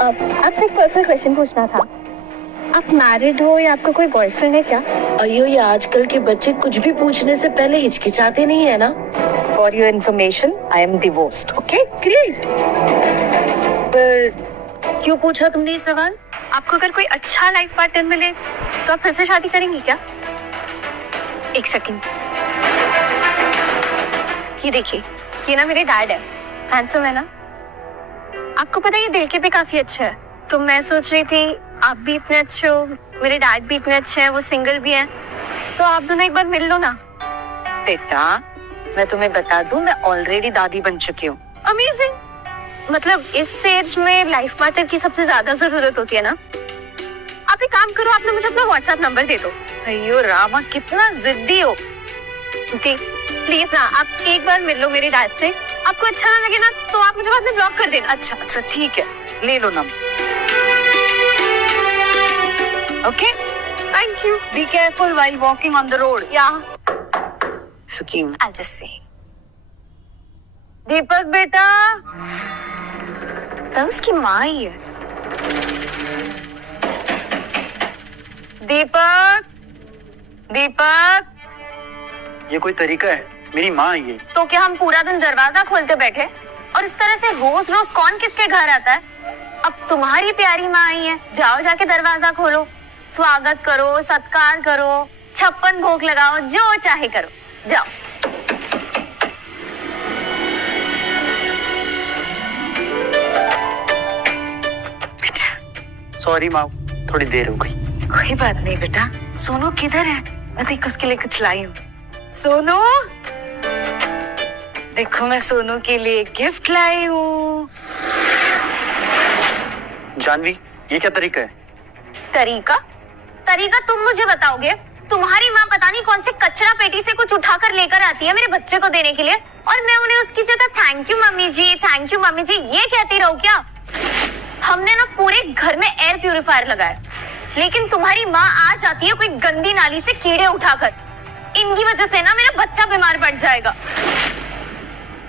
आपसे एक personal question पूछना था। आप मैरिड हो या आपका कोई बॉयफ्रेंड है क्या? अयो, ये आजकल के बच्चे कुछ भी पूछने से पहले हिचकिचाते नहीं है ना। For your information, I am divorced. Okay, great. क्यों पूछा तुमने ये सवाल? आपको अगर कोई अच्छा लाइफ पार्टनर मिले तो आप फिर से शादी करेंगी क्या? एक सेकंड, ये देखिए, ये ना मेरे डैड है। हैंडसम है ना? आपको पता है ये दिल के भी काफी अच्छा है। तो मैं सोच रही थी आप भी इतने अच्छे हो, मेरे डैड भी इतने अच्छे हैं, वो सिंगल भी हैं, तो आप दोनों एक बार मिल लो ना। बेटा, मैं तुम्हें बता दूं, मैं ऑलरेडी दादी बन चुकी हूँ। अमेजिंग। मतलब इस एज में लाइफ पार्टनर की सबसे ज्यादा जरूरत होती है ना। आप एक काम करो, आपने मुझे अपना व्हाट्सएप नंबर दे दो। अयो रामा, कितना जिद्दी हो। जी प्लीज ना, आप एक बार मिल लो मेरे डैड से। आपको अच्छा ना लगे ना तो आप मुझे बाद में ब्लॉक कर देना। अच्छा अच्छा ठीक है, ले लो number. Okay, thank you. Be careful while walking on the road. या सुकीन, आई जस्ट से। दीपक बेटा, तो उसकी माँ ही है। दीपक, दीपक, ये कोई तरीका है? मेरी माँ आई है। तो क्या हम पूरा दिन दरवाजा खोलते बैठे? और इस तरह से रोज रोज कौन किसके घर आता है? अब तुम्हारी प्यारी माँ आई है, जाओ जाके दरवाजा खोलो, स्वागत करो, सत्कार करो, 56 भोग लगाओ, जो चाहे करो, जाओ। सॉरी माँ, थोड़ी देर हो गई। कोई बात नहीं बेटा। सोनू किधर है? मैं देख उसके लिए कुछ लाई हूँ। सोनू, देखो मैं सोनू के लिए गिफ्ट लाई हूँ। जानवी, ये क्या तरीका है? तरीका? तरीका तुम मुझे बताओगे? तुम्हारी माँ पता नहीं कौन से कचरा पेटी से कुछ उठाकर लेकर आती है मेरे बच्चे को देने के लिए, और मैं उन्हें उसकी जगह thank you mummy ji, thank you mummy ji ये कहती रहूं क्या? हमने ना पूरे घर में एयर प्यूरिफायर लगाया, लेकिन तुम्हारी माँ आ जाती है कोई गंदी नाली से कीड़े उठाकर। इनकी वजह से ना मेरा बच्चा बीमार पड़ जाएगा।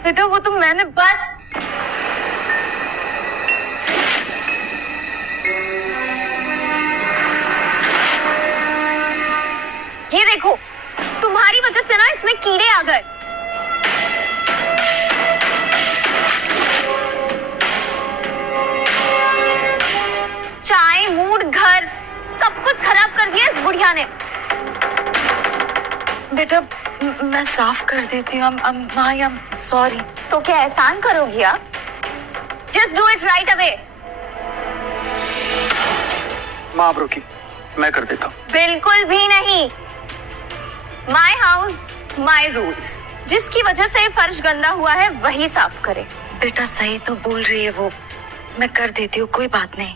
बेटा वो तो मैंने बस ये देखो, तुम्हारी वजह से ना इसमें कीड़े आ गए। चाय, मूड, घर सब कुछ खराब कर दिया इस बुढ़िया ने। बेटा मैं साफ कर देती हूँ। I am sorry. तो क्या एहसान करोगी आप? Just do it right away. माँ आप रुकी, मैं कर देता हूँ। बिल्कुल भी नहीं। My house my rules. जिसकी वजह से फर्श गंदा हुआ है वही साफ करे। बेटा सही तो बोल रही है वो, मैं कर देती हूँ, कोई बात नहीं।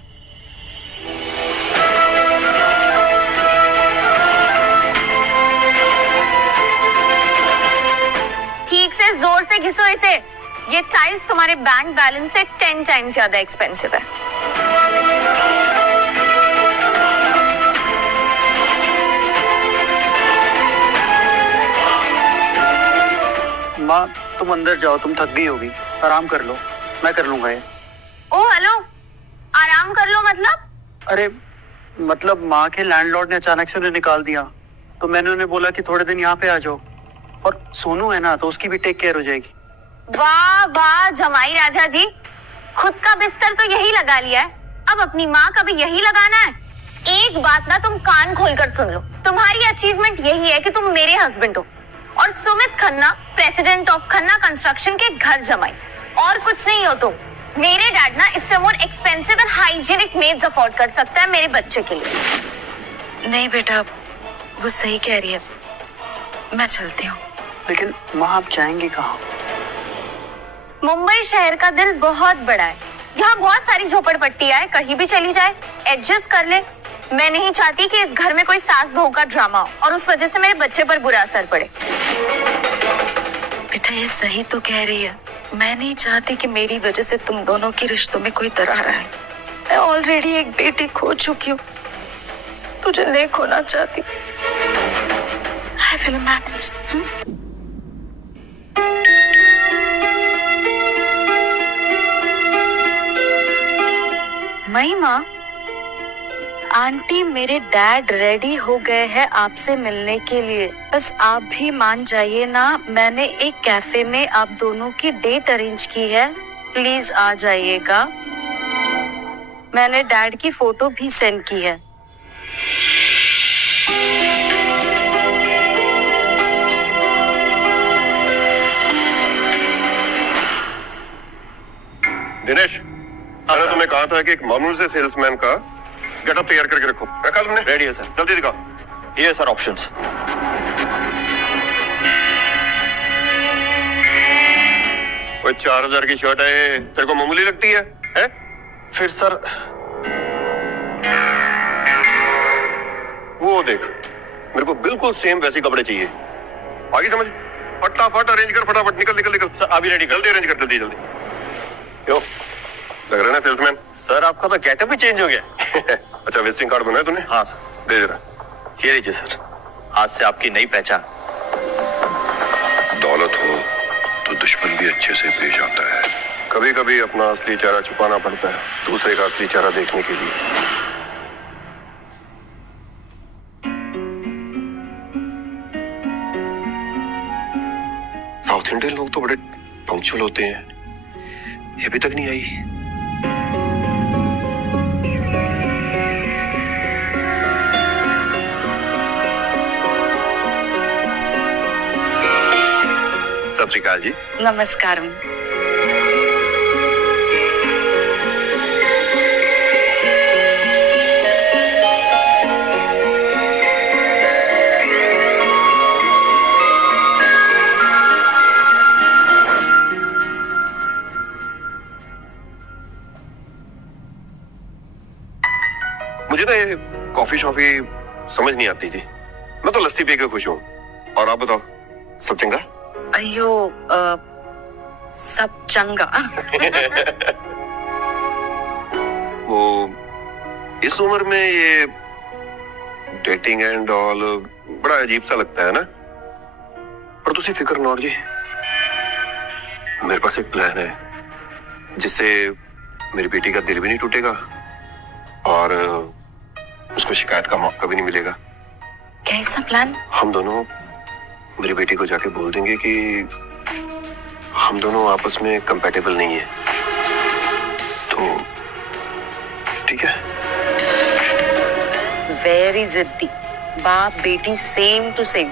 ठीक से जोर से घिसो इसे। ये टाइल्स तुम्हारे बैंक बैलेंस से 10 टाइम्स ज्यादा एक्सपेंसिव है। माँ तुम अंदर जाओ, तुम थक गई होगी, आराम कर लो, मैं कर लूंगा ये। ओ हेलो, आराम कर लो मतलब? अरे मतलब माँ के लैंडलॉर्ड ने अचानक से उन्हें निकाल दिया, तो मैंने उन्हें बोला कि थोड़े दिन यहाँ पे आ जाओ, और सोनू है ना तो उसकी भी टेक केयर हो जाएगी। वाह वाह जमाई राजा जी, खुद का बिस्तर तो यही लगा लिया है, अब अपनी माँ का भी यही लगाना है। एक बात ना तुम कान खोलकर सुन लो, तुम्हारी अचीवमेंट यही है कि तुम मेरे हस्बैंड हो, और Sumit Khanna president of Khanna construction के घर जमाई, और कुछ नहीं हो तुम। मेरे डैड ना इससे more expensive and hygienic meds afford कर सकता है मेरे बच्चे के लिए। नहीं बेटा, वो सही कह रही है, मैं चलती हूँ। लेकिन माँ आप जाएंगी कहाँ? मुंबई शहर का दिल बहुत बड़ा है, यहाँ बहुत सारी झोपड़पट्टियां है, कहीं भी चली जाए, एडजस्ट कर ले। मैं नहीं चाहती कि इस घर में कोई सास बहू का ड्रामा हो और उस वजह से मेरे बच्चे पर बुरा असर पड़े। बेटा ये सही तो कह रही है, मैं नहीं चाहती कि मेरी वजह से तुम दोनों के रिश्तों में कोई दरार आए। मैं ऑलरेडी एक बेटी खो चुकी हूँ, तुझे नहीं खोना चाहती। I will manage. महिमा, आंटी मेरे डैड रेडी हो गए हैं आपसे मिलने के लिए। बस आप भी मान जाइए ना, मैंने एक कैफे में आप दोनों की डेट अरेंज की है, प्लीज आ जाइएगा। मैंने डैड की फोटो भी सेंड की है। दिनेश, मैंने तुम्हें कहा था कि एक मामूली से सेल्समैन का गेटअप तैयार करके रखो। रखा तुमने? रेडी है सर। जल्दी दिखा। ये सर ऑप्शंस। कोई 4000 की शर्ट है, तेरे को मामूली लगती है? हैं? फिर सर वो देख, मेरे को बिल्कुल सेम वैसे कपड़े चाहिए। आगे समझ, फटाफट अरेंज कर, फटाफट निकल निकल निकल। सर अभी रेडी। जल्दी अरेंज कर, जल्दी जल्दी। क्यों लग रहा है ना सेल्समैन? सर आपका तो गेटअप ही चेंज हो गया। अच्छा, विजिटिंग कार्ड बनाया तूने? हाँ सर। दे जरा। ये लीजिए सर, आज से आपकी नई पहचान। दौलत हो तो दुश्मन भी अच्छे से पेश आता है। कभी कभी अपना असली चेहरा छुपाना पड़ता है दूसरे का असली चेहरा देखने के लिए। साउथ इंडियन लोग तो बड़े पंक्चुअल होते हैं, ये अभी तक नहीं आई। सत श्री अकाल जी। नमस्कार। मुझे ना ये कॉफी शॉफी समझ नहीं आती थी, मैं तो लस्सी पी के खुश हूँ। और आप बताओ, सब चंगा? अयो, सब चंगा। वो इस उम्र में ये डेटिंग एंड ऑल बड़ा अजीब सा लगता है ना, पर तुसी फिक्र नौर जी, मेरे पास एक प्लान है जिससे मेरी बेटी का दिल भी नहीं टूटेगा और उसको शिकायत का मौका भी नहीं मिलेगा। कैसा प्लान? हम दोनों मेरी बेटी को जाके बोल देंगे कि हम दोनों आपस में कंपैटिबल नहीं है, तो ठीक है? वेरी जिद्दी, बाप बेटी सेम टू सेम।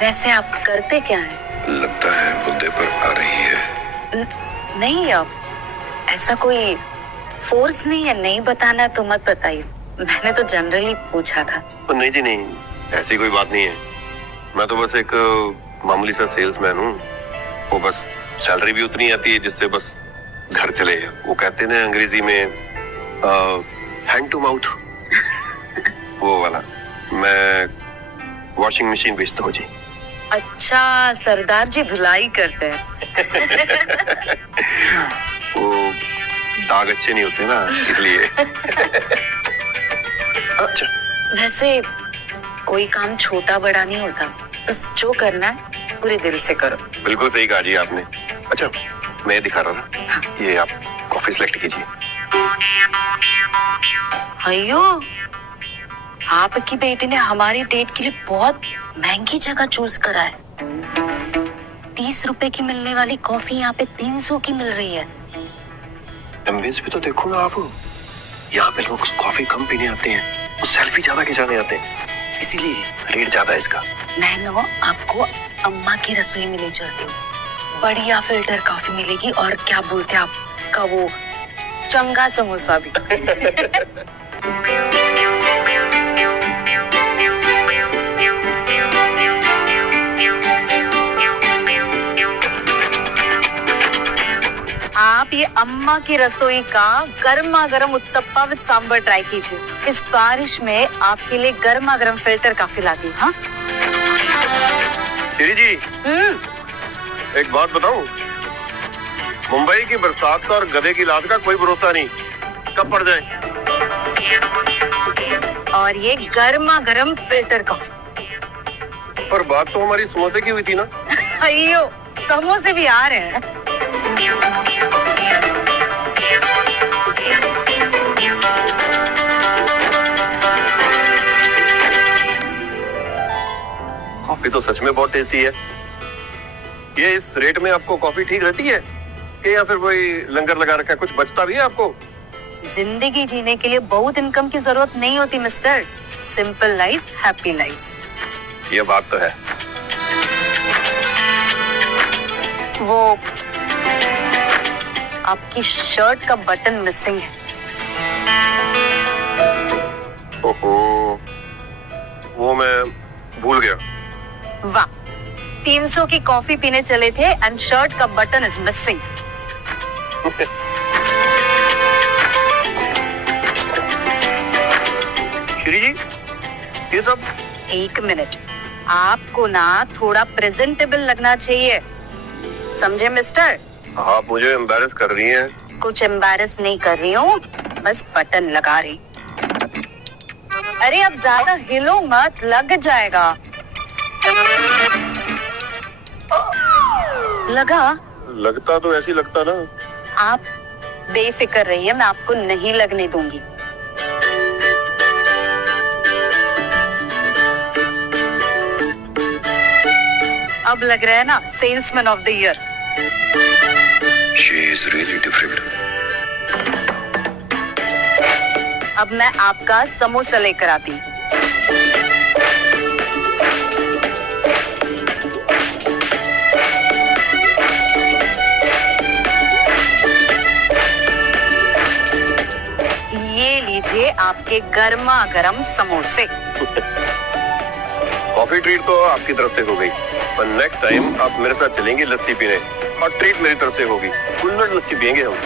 वैसे आप करते क्या है? लगता है मुद्दे पर आ रही है। नहीं, अब ऐसा कोई फोर्स नहीं है, नहीं बताना तो मत बताइए, मैंने तो जनरली पूछा था। नहीं जी नहीं, ऐसी कोई बात नहीं है। मैं तो बस एक मामूली सा सेल्समैन हूँ, वो बस सैलरी भी उतनी आती है जिससे बस घर चले। वो कहते हैं ना अंग्रेजी में हैंड टू माउथ, वो वाला। मैं वॉशिंग मशीन बेचता हूँ जी। अच्छा, सरदार जी धुलाई करते हैं। वो दाग अच्छे नहीं होते ना, इसलिए। अच्छा, वैसे कोई काम छोटा बड़ा नहीं होता, बस जो करना है पूरे दिल से करो। बिल्कुल सही कहा जी आपने। अच्छा, मैं दिखा रहा था, ये आप कॉफी सेलेक्ट कीजिए। अयो, आपकी बेटी ने हमारी डेट के लिए बहुत महंगी जगह चूज करा है। 30 रुपए की मिलने वाली कॉफी यहाँ पे 300 की मिल रही है। एम्बियंस भी तो देखो ना आप, यहाँ पे लोग कॉफी कम पीने आते हैं, वो सेल्फी ज्यादा खिंचाने आते हैं, इसीलिए रेट ज्यादा है इसका। मैं ना आपको अम्मा की रसोई में ले चलती हूँ, बढ़िया फिल्टर कॉफी मिलेगी और क्या बोलते हैं आपका वो चंगा समोसा भी। आप ये अम्मा की रसोई का गर्मा गर्म उत्तप्पा विद सांभर ट्राई कीजिए। इस बारिश में आपके लिए गर्मा गर्म फिल्टर कॉफी लाती हूँ। हाँ श्री जी, एक बात बताऊं, मुंबई की बरसात का और गधे की लात का कोई भरोसा नहीं, कब पड़ जाए। और ये गर्मा गर्म फिल्टर कॉफी। पर बात तो हमारी समोसे की हुई थी ना। अयो, समोसे भी आ रहे हैं। सच में बहुत टेस्टी है। ये इस रेट में आपको कॉफी ठीक रहती है कि या फिर वही लंगर लगा रखा है, कुछ बचता भी है आपको? जिंदगी जीने के लिए बहुत इनकम की जरूरत नहीं होती mister. Simple life, happy life. ये बात तो है। वो आपकी शर्ट का बटन मिसिंग है। ओहो, वो मैं भूल गया। वाह, 300 की कॉफी पीने चले थे एंड शर्ट का बटन इज मिसिंग। श्री जी, ये सब? एक मिनट, आपको ना थोड़ा प्रेजेंटेबल लगना चाहिए, समझे मिस्टर? आप मुझे एम्बैरेस कर रही हैं। कुछ एम्बैरेस नहीं कर रही हूँ, बस बटन लगा रही। अरे अब ज्यादा हिलो मत, लग जाएगा। लगा? लगता तो ऐसी लगता ना। आप बेफिक्र रहिए, मैं आपको नहीं लगने दूंगी। अब लग रहा है ना salesman of the year. She is really different. अब मैं आपका समोसा लेकर आती हूँ। ये लीजिए आपके गर्मा गर्म समोसे। कॉफी ट्रीट तो आपकी तरफ से हो गई, पर नेक्स्ट टाइम आप मेरे साथ चलेंगी लस्सी पीने, और ट्रीट मेरी तरफ से होगी, कुल्हड़ लस्सी पियेंगे हम।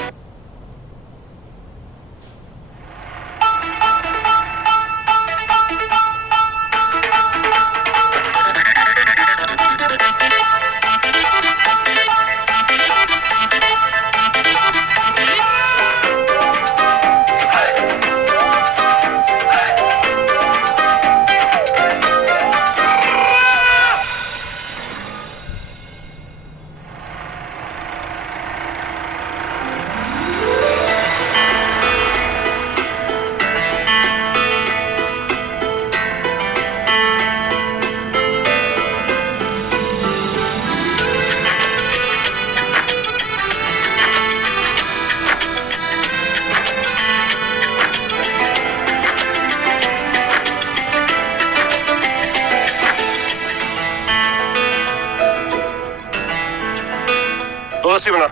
दो लस्सी बना।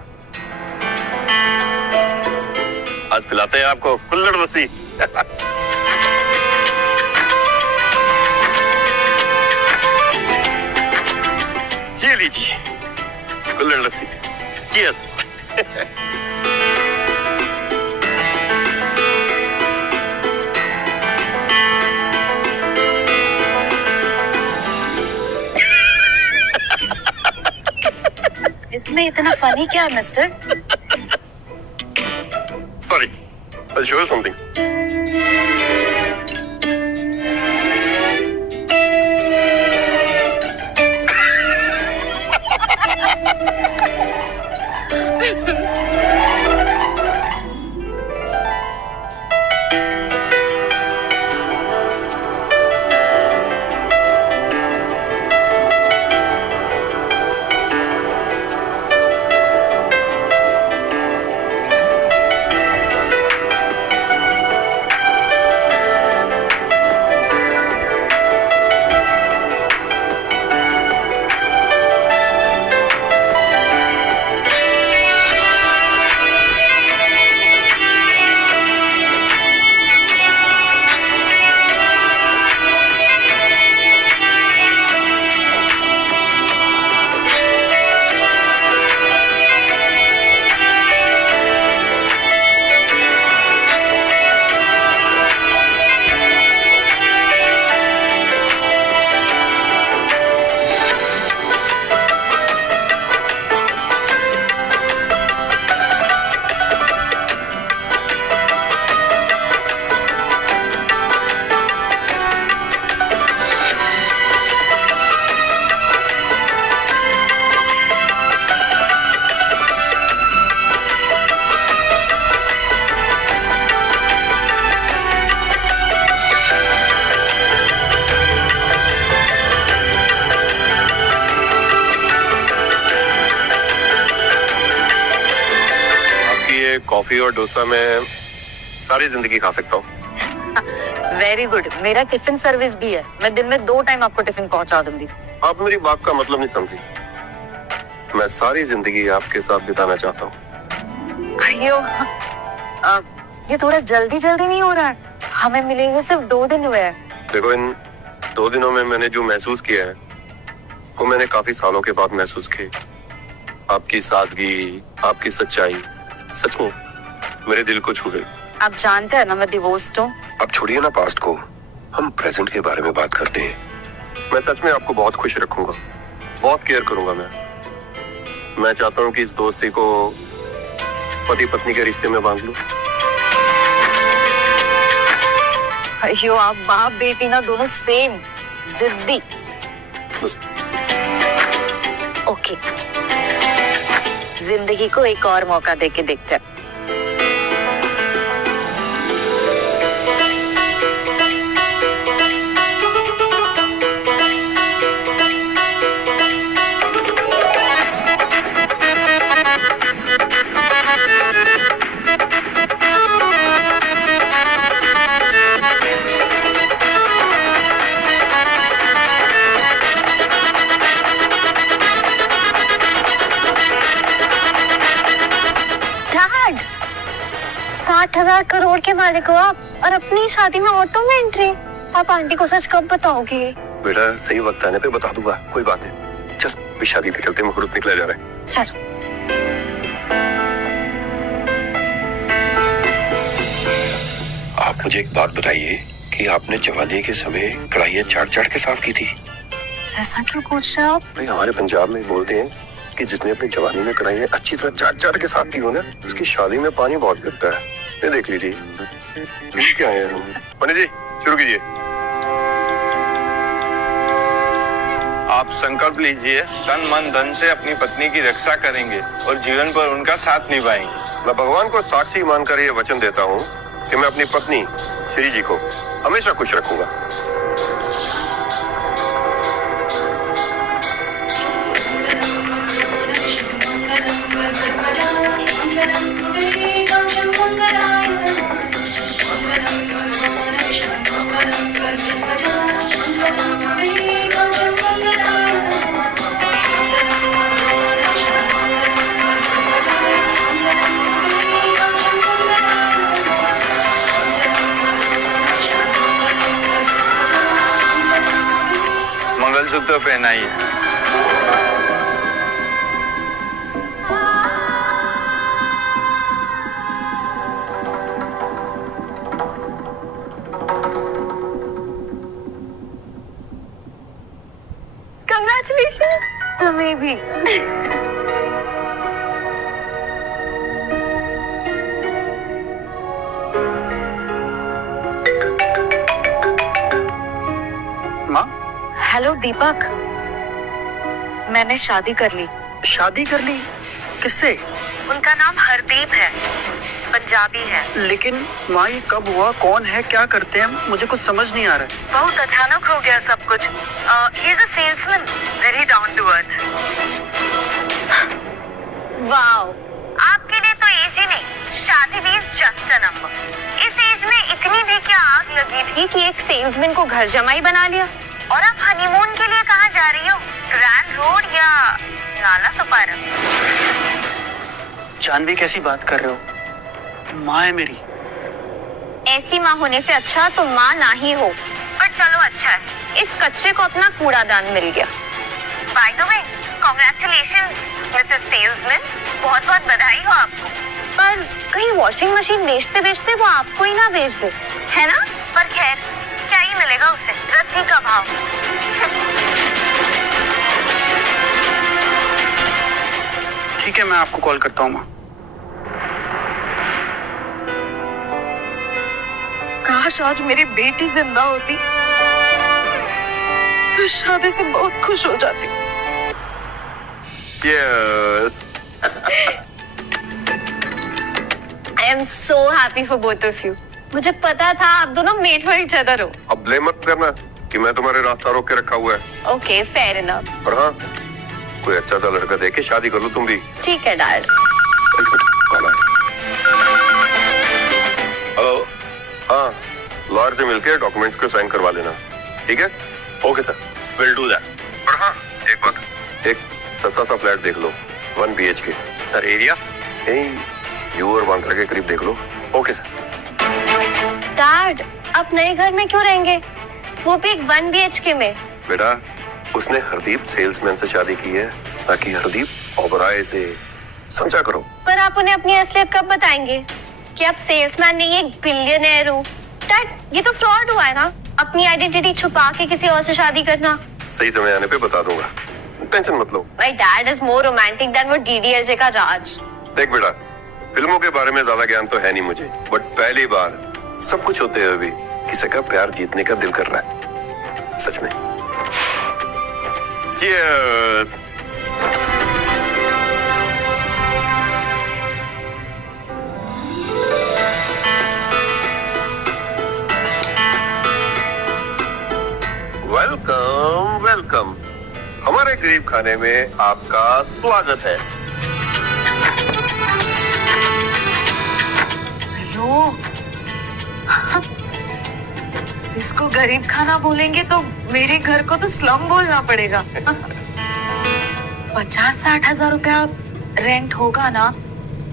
आज पिलाते हैं आपको कुल्हड़ लस्सी। ये लीजिए कुल्हड़ लस्सी। चीयर्स। इसमें इतना फनी क्या है mister? Sorry, I'll show you something. Coffee और डोसा में सारी जिंदगी खा सकता हूँ। वेरी गुड, मेरा टिफिन सर्विस भी है, मैं दिन में 2 टाइम आपको टिफिन पहुंचा दूंगी। आप मेरी बात का मतलब नहीं समझी। मैं सारी जिंदगी आपके साथ बिताना चाहता हूँ। अयो, ये थोड़ा जल्दी जल्दी नहीं हो रहा है? हमें मिले हुए सिर्फ 2 दिन हुए हैं। देखो, इन 2 दिनों में मैंने जो महसूस किया है वो मैंने काफी सालों के बाद महसूस की। आपकी सादगी, आपकी सच्चाई सच में मेरे दिल को छू गई। आप जानते हैं ना मैं डिवोर्स्ड हूँ। अब छोड़िए ना पास्ट को, हम प्रेजेंट के बारे में बात करते हैं। मैं सच में आपको बहुत खुश रखूंगा, बहुत केयर करूंगा। मैं चाहता हूँ कि इस दोस्ती को पति पत्नी के रिश्ते में बांध लूं। अयो, आप बाप बेटी ना दोनों सेम जिद्दी। ओके, जिंदगी को एक और मौका देके देखते हैं। डैड, 60,000 करोड़ के मालिक हो आप, और अपनी शादी में ऑटो में एंट्री। आप आंटी को सच कब बताओगे? बेटा, सही वक्त आने पे बता दूंगा, कोई बात नहीं। चल, भी शादी के चलते मुहूर्त निकला जा रहा है। चलो। आप मुझे एक बात बताइए कि आपने जवानी के समय कढ़ाइयाँ चाट चाट के साफ की थी। ऐसा क्यों पूछ रहे हो आप? भाई, हमारे पंजाब में बोलते हैं कि जिसने अपनी जवानी में कढ़ाइयाँ अच्छी तरह चाट चाट के साफ की हो ना, उसकी शादी में पानी बहुत गिरता है। ये देख लीजिए। क्या है पंडित जी, शुरू कीजिए। आप संकल्प लीजिए, तन मन धन से अपनी पत्नी की रक्षा करेंगे और जीवन पर उनका साथ निभाएंगे। मैं भगवान को साक्षी मानकर ये वचन देता हूँ कि मैं अपनी पत्नी श्री जी को हमेशा खुश रखूंगा। मंगलसूत्र पहनाइए। कंग्रेचुलेशन। तुम्हें भी। माँ, हेलो दीपक, मैंने शादी कर ली। शादी कर ली? किससे? उनका नाम हरदीप है, पंजाबी है। लेकिन माँ, ये कब हुआ? कौन है? क्या करते हैं? मुझे कुछ समझ नहीं आ रहा है। बहुत अचानक हो गया सब कुछ। He is a salesman, very down to earth. Wow, आपके लिए तो एज ही नहीं, शादी भी इज जस्ट अ नंबर। इस एज में इतनी भी क्या आग लगी थी कि एक सेल्समैन को घर जमाई बना लिया। और आप हनीमून के लिए कहाँ जा रही हो? ग्रैंड रोड या नाला सुपारा? जानवी, कैसी बात कर रहे हो? माँ है मेरी। ऐसी माँ होने से अच्छा तो माँ ना ही हो। पर चलो अच्छा है, इस कच्चे को अपना कूड़ादान मिल गया। By the way, congratulations Mrs salesman, बहुत बहुत बधाई हो आपको। पर कहीं वॉशिंग मशीन बेचते बेचते वो आपको ही ना बेच दे, है ना? पर खैर, क्या ही मिलेगा उसे, रद्दी का भाव। ठीक है, मैं आपको कॉल करता हूँ माँ। काश आज मेरी बेटी जिंदा होती तो शादी से बहुत खुश हो जाती। Cheers. I am so happy for both of you. मुझे पता था आप दोनों मेट फॉर ईच अदर हो। अब ब्लेम मत करना कि मैं तुम्हारे रास्ता रोक के रखा हुआ है। Okay, fair enough. और हाँ, कोई अच्छा सा लड़का देख के शादी कर लो तुम भी। ठीक है डैड। कॉल आया। बाहर से मिलके डॉक्यूमेंट्स को साइन करवा लेना, ठीक है? Okay sir, will do that. और हाँ, एक बात, एक सस्ता सा फ्लैट देख लो, 1 BHK। Sir area? यही यू और बांद्रा के करीब देख लो। Okay sir. डैड, आप नए घर में क्यों रहेंगे, वो भी एक 1 BHK में? बेटा, उसने हरदीप सेल्समैन से शादी की है ताकि हरदीप ओबराय से समझा करो। पर आप उन्हें अपनी असलियत कब बताएंगे कि आप सेल्समैन नहीं एक बिलियनर हो? डैड, ये तो फ्रॉड हुआ है ना, अपनी आइडेंटिटी छुपा के किसी और से शादी करना। सही समय आने पे बता दूंगा, टेंशन मत लो। My dad is more romantic than वो DDLJ का राज। देख बेटा, फिल्मों के बारे में ज्यादा ज्ञान तो है नहीं मुझे, बट पहली बार सब कुछ होते हुए भी किसी का प्यार जीतने का दिल कर रहा है, सच में। Cheers! वेलकम वेलकम, हमारे गरीब खाने में आपका स्वागत है। हेलो। इसको गरीब खाना बोलेंगे तो मेरे घर को तो स्लम बोलना पड़ेगा। 50-60 हजार रुपया रेंट होगा ना,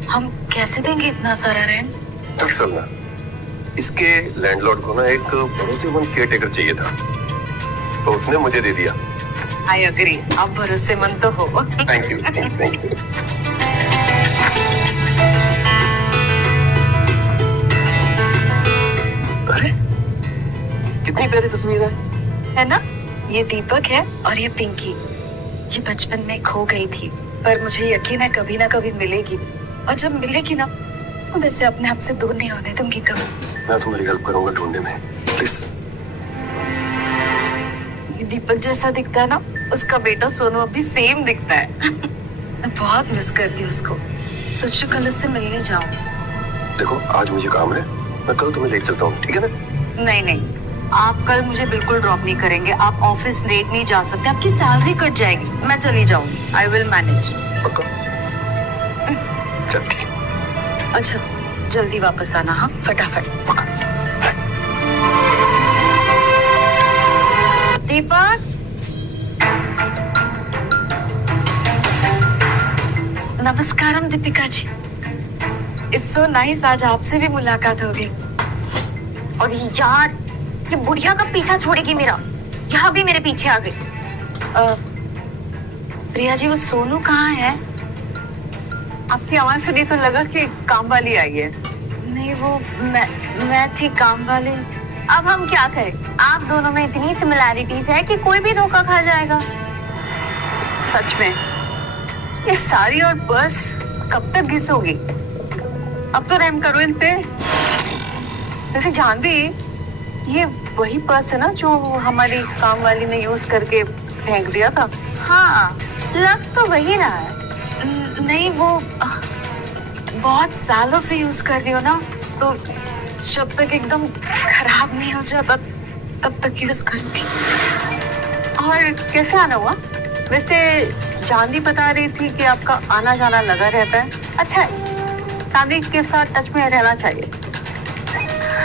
हम कैसे देंगे इतना सारा रेंट? दरअसल ना, इसके लैंडलॉर्ड को ना एक भरोसेमंद केयरटेकर चाहिए था, तो उसने मुझे दे दिया। आई अग्री, आप भरोसेमंद तो हो। Thank you, thank you. अरे कितनी प्यारी तस्वीर है ना? ये दीपक है और ये पिंकी। ये बचपन में खो गई थी, पर मुझे यकीन है कभी ना कभी मिलेगी, और जब मिलेगी ना, मैं इसे अपने आप से दूर नहीं होने दूंगी कभी। मैं तुम्हारी हेल्प करूंगा ढूंढने में, प्लीज। ये दीपक जैसा दिखता है ना, उसका बेटा सोनू अभी सेम दिखता है। मैं बहुत मिस करती हूँ उसको, सोचो कल उससे मिलने जाऊं। देखो, आज मुझे काम है, मैं कल तुम्हें लेट चलता हूँ, ठीक है ना? नहीं नहीं, आप कल मुझे बिल्कुल ड्रॉप नहीं करेंगे। आप ऑफिस लेट नहीं जा सकते, आपकी सैलरी कट जाएगी। मैं चली जाऊंगी, आई विल मैनेज। पक्का? चल ठीक। अच्छा, जल्दी वापस आना, हाँ, फटाफट। दीपक, नमस्कारम Deepika ji. It's so nice, आज आपसे भी मुलाकात हो गई। और यार, ये बुढ़िया कब पीछा छोड़ेगी मेरा, यहाँ भी मेरे पीछे आ गई। प्रिया जी, वो सोनू कहाँ है? आपकी आवाज सुनी तो लगा कि काम वाली आई है। नहीं, वो मैं थी काम वाली। अब हम क्या करें, आप दोनों में इतनी सिमिलैरिटीज है कि कोई भी धोखा खा जाएगा। सच में, ये साड़ी और पर्स कब तक घिसोगी? अब तो रहम करो इन पे। वैसे जानवी, ये वही पर्स है ना जो हमारी काम वाली ने यूज करके फेंक दिया था? हाँ, लग तो वही रहा है। नहीं, वो बहुत सालों से यूज कर रही हो ना, तो जब तक एकदम खराब नहीं हो जाता तब तक यूज करती। और कैसे आना हुआ? वैसे जानवी बता रही थी कि आपका आना जाना लगा रहता है। अच्छा, फैमिली के साथ टच में रहना चाहिए।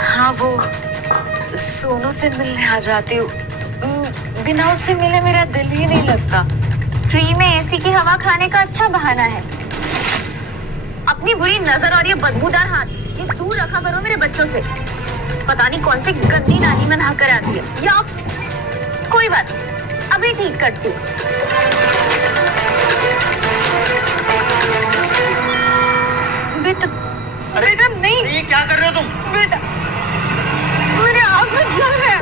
हाँ, वो सोनू से मिलने आ जाती हूँ, बिना उससे मिले मेरा दिल ही नहीं लगता। फ्री में AC की हवा खाने का अच्छा बहाना है। अपनी बुरी नजर और ये बदबूदार हाथ ये दूर रखा करो मेरे बच्चों से। पता नहीं कौन सी गंदी नाली में नहा कर आती है। या कोई बात नहीं, अभी ठीक करती हूँ। बेटा नहीं, ये क्या कर रहे हो तुम? बेटा, मेरे आँख में जल है,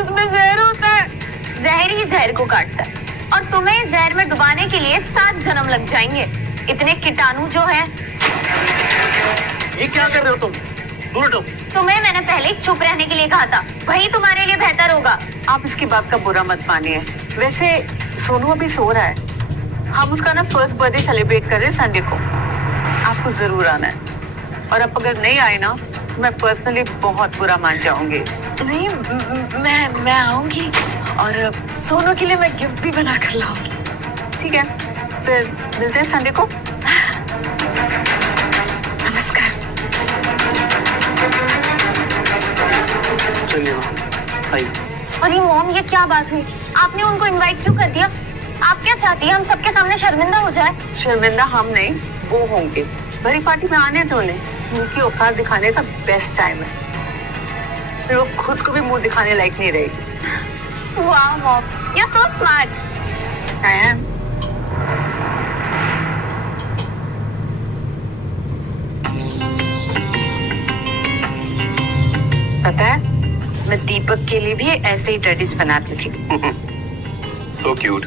इसमें जहर होता है। जहर ही जहर को काटता है, और तुम्हें जहर में डुबाने के लिए 7 जन्म लग जाएंगे। इतने कीटाणु जो है। ये क्या कर रहे हो तुम? दूर हटो। तुम्हें मैंने पहले चुप रहने के लिए कहा था, वही तुम्हारे लिए बेहतर होगा। आप इसकी बात का बुरा मत मानिए। वैसे सोनू अभी सो रहा है, हम उसका ना फर्स्ट बर्थडे सेलिब्रेट कर रहे हैं संडे को। आपको जरूर आना है, और अब अगर नहीं आए ना, मैं पर्सनली बहुत बुरा मान जाऊंगी। नहीं, मैं आऊंगी, और सोनू के लिए मैं गिफ्ट भी बना कर लाऊंगी। ठीक है, फिर मिलते हैं संडे को। नमस्कार। चलिए मैम आइए। अरे मॉम, ये क्या बात हुई? आपने उनको इनवाइट क्यों कर दिया? आप क्या चाहती हैं हम सबके सामने शर्मिंदा हो जाए? शर्मिंदा हम नहीं, वो होंगे। बड़ी पार्टी में आने दो उन्हें, उनकी औकात दिखाने का बेस्ट टाइम है। फिर वो खुद को भी मुंह दिखाने लायक नहीं रहेगी। वाह mom, you are so smart. I am. पता है, मैं दीपक के लिए भी ऐसे ही टेडीज बनाती थी। So cute.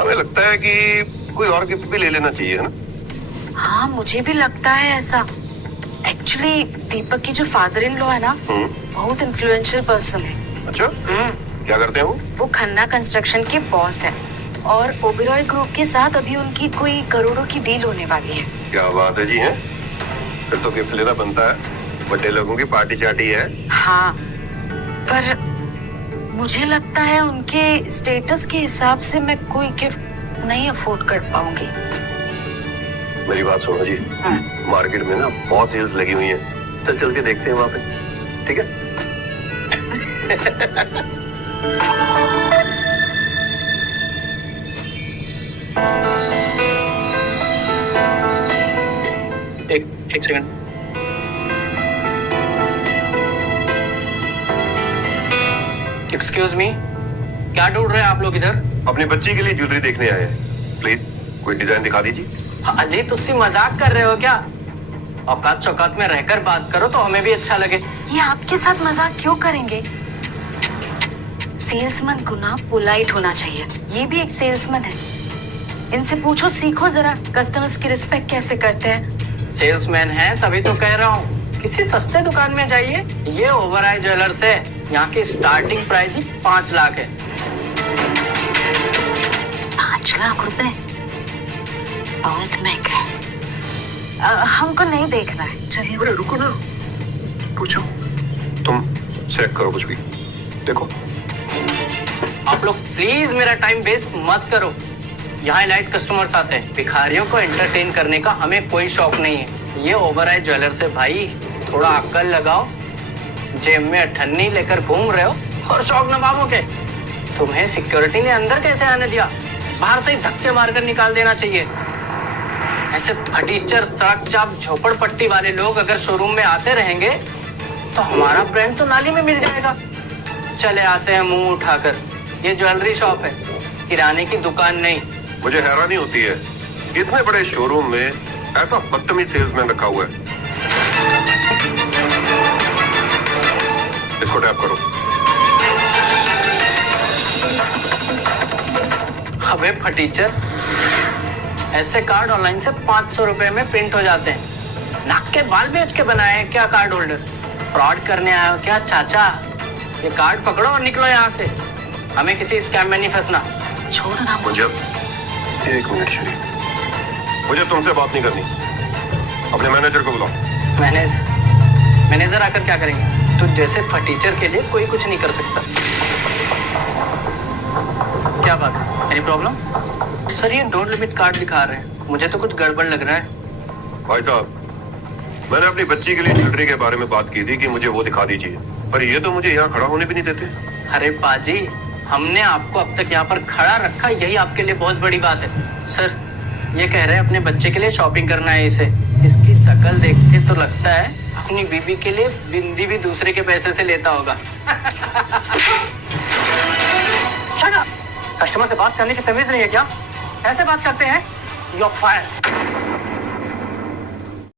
हमें लगता है कि कोई और गिफ्ट भी ले लेना चाहिए, है ना? हाँ, मुझे भी लगता है ऐसा। एक्चुअली दीपक की जो फादर इन लॉ है ना, बहुत इन्फ्लुएंशियल पर्सन है। अच्छा, क्या करते हैं वो? वो खन्ना कंस्ट्रक्शन के बॉस है और ओबेरॉय ग्रुप के साथ अभी उनकी कोई करोड़ों की डील होने वाली है। क्या बात है जी, है? फिर तो गिफ्ट लेना बनता है, बड़े लोगों की पार्टी चार्टी है। हाँ, पर मुझे लगता है उनके स्टेटस के हिसाब से मैं कोई गिफ्ट नहीं अफोर्ड कर पाऊंगी। मेरी बात सुनो जी, मार्केट में ना बहुत सेल्स लगी हुई है, चल के देखते हैं वहां पे, ठीक है? एक सेकंड। एक्सक्यूज मी, क्या ढूंढ रहे हैं आप लोग इधर? अपनी बच्ची के लिए ज्वेलरी देखने आए हैं। प्लीज कोई डिजाइन दिखा दीजिए। अजी, तुझसे मजाक कर रहे हो क्या? औकात चौकात में रहकर बात करो तो हमें भी अच्छा लगे। ये आपके साथ मजाक क्यों करेंगे? सेल्समैन को ना पोलाइट होना चाहिए। ये भी एक सेल्समैन है। इनसे पूछो, सीखो जरा कस्टमर्स की रिस्पेक्ट कैसे करते हैं। सेल्समैन है तभी तो कह रहा हूँ, किसी सस्ते दुकान में जाइए। ये ओबेरॉय ज्वेलर्स है, यहाँ की स्टार्टिंग प्राइस ही 5 लाख है। 5 लाख रुपए बहुत महंगा है। हमको नहीं देखना है, चलिए। अरे रुको ना, पूछो। तुम चेक करो, कुछ भी देखो। आप लोग प्लीज मेरा टाइम वेस्ट मत करो। यहाँ लाइट कस्टमर्स आते हैं, भिखारियों को एंटरटेन करने का हमें कोई शौक नहीं है। ये ओबेरॉय ज्वेलर्स है भाई, थोड़ा अक्ल लगाओ। जेब में अठन्नी लेकर घूम रहे हो और शौक नवाबों के। तुम्हें सिक्योरिटी ने अंदर कैसे आने दिया? बाहर से ही धक्के मारकर निकाल देना चाहिए। ऐसे फटीचर, सड़क चाप, झोपड़पट्टी वाले लोग अगर शोरूम में आते रहेंगे तो हमारा ब्रांड तो नाली में मिल जाएगा। चले आते हैं मुंह उठाकर। ये ज्वेलरी शॉप है, किराने की दुकान नहीं। मुझे हैरानी होती है, इतने बड़े शोरूम में ऐसा बदतमीज सेल्समैन रखा हुआ है। इसको टैप करो। अबे फटीचर, ऐसे कार्ड ऑनलाइन से 500 रुपए में प्रिंट हो जाते हैं। नाक के बाल बेच के बनाए हैं क्या कार्ड होल्डर? फ्रॉड करने आए हो क्या चाचा? ये कार्ड पकड़ो और निकलो यहाँ से। हमें किसी स्कैम में नहीं फंसना। छोड़ो ना मुझे 1 मिनट श्री, मुझे तुमसे बात नहीं करनी। अपने मैनेजर को बुलाओ। मैनेजर आकर क्या करेंगे? तो जैसे फटीचर के लिए कोई कुछ नहीं कर सकता। क्या बात है? Any problem? सर, ये डोंट लिमिट कार्ड दिखा रहे हैं, मुझे तो कुछ गड़बड़ लग रहा है। भाई साहब, मैंने अपनी बच्ची के लिए ज्वेलरी के बारे में बात की थी कि मुझे वो दिखा दीजिए, पर ये तो मुझे यहाँ खड़ा होने भी नहीं देते। अरे पाजी, हमने आपको अब तक यहाँ पर खड़ा रखा, यही आपके लिए बहुत बड़ी बात है। सर, ये कह रहे हैं अपने बच्चे के लिए शॉपिंग करना है इसे। इसकी शक्ल देख के तो लगता है अपनी बीबी के लिए बिंदी भी दूसरे के पैसे से लेता होगा। कस्टमर से बात करने की तमीज नहीं है क्या? ऐसे बात करते हैं? You are fire.